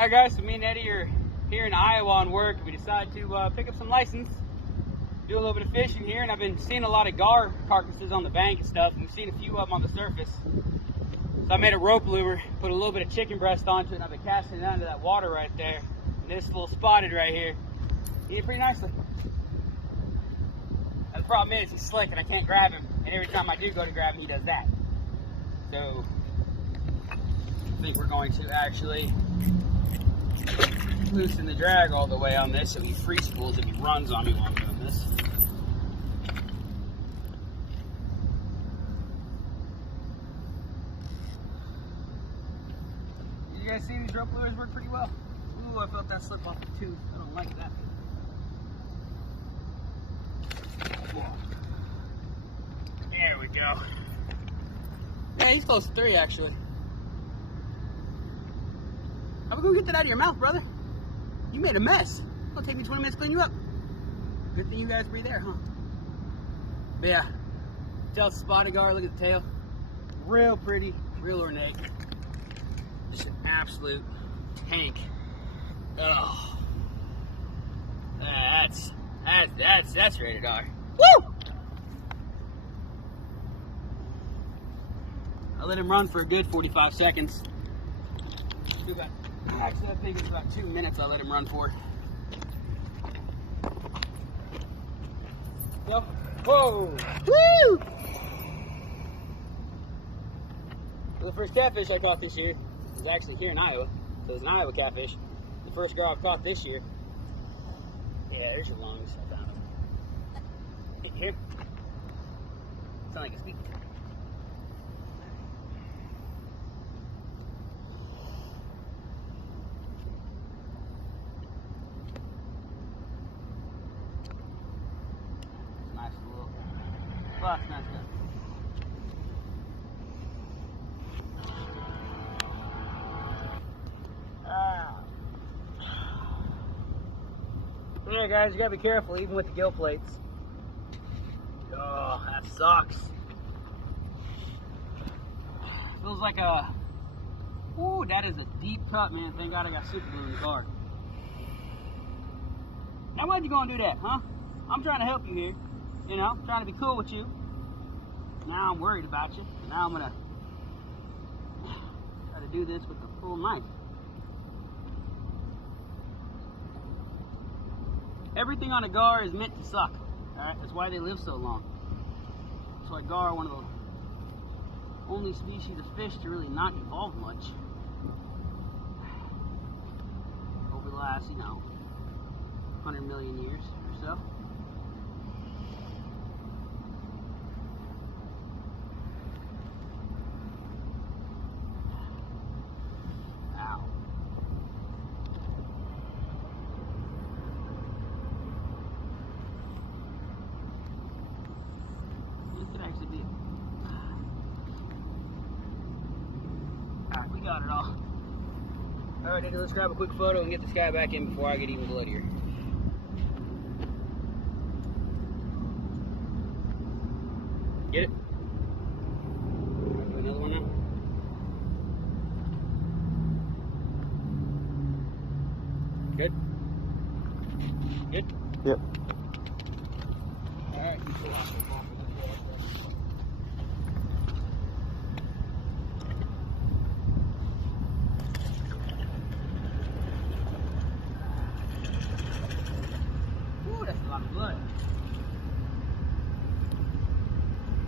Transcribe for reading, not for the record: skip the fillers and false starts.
Alright guys, so me and Eddie are here in Iowa on work. We decided to pick up some license, do a little bit of fishing here, and I've been seeing a lot of gar carcasses on the bank and stuff, and we've seen a few of them on the surface. So I made a rope lure, put a little bit of chicken breast onto it, and I've been casting it out into that water right there. And this little spotted right here, he did pretty nicely. And the problem is he's slick and I can't grab him, and every time I do go to grab him, he does that. So I think we're going to actually loosen the drag all the way on this so he free spools if he runs on me while I'm doing this. You guys see these rope lures work pretty well? Ooh, I felt that slip off the tooth. I don't like that. There we go. Yeah, he's close to 3 actually. How about go get that out of your mouth, brother? You made a mess. It'll take me 20 minutes to clean you up. Good thing you guys were there, huh? But yeah, tell it's a spotted gar. Look at the tail. Real pretty, real ornate. Just an absolute tank. Oh, that's rated R. Woo! I let him run for a good 45 seconds. Actually, I think it's about 2 minutes I let him run for. Yep. Whoa! Woo! Well, the first catfish I caught this year was actually here in Iowa. So it's an Iowa catfish. The first gar I've caught this year. Yeah, there's your lungs. I found them. Here. Sound like a squeak. Nice little buck, nice guy. Yeah, guys, you gotta be careful, even with the gill plates. Oh, that sucks. Feels like a. Ooh, that is a deep cut, man. Thank God I got super glue in the car. Now, why'd you go and do that, huh? I'm trying to help you here. You know, trying to be cool with you. Now I'm worried about you. Now I'm gonna try to do this with the full knife. Everything on a gar is meant to suck. Alright, that's why they live so long. That's why gar are one of the only species of fish to really not evolve much over the last, 100 million years or so. Ow. This could actually be. Alright, we got it all. Alright, Eddie, let's grab a quick photo and get this guy back in before I get even bloodier. Get it? Do another one now. Good? Good? Yep. Alright, you pull out the ball for this guy. Ooh, that's a lot of blood.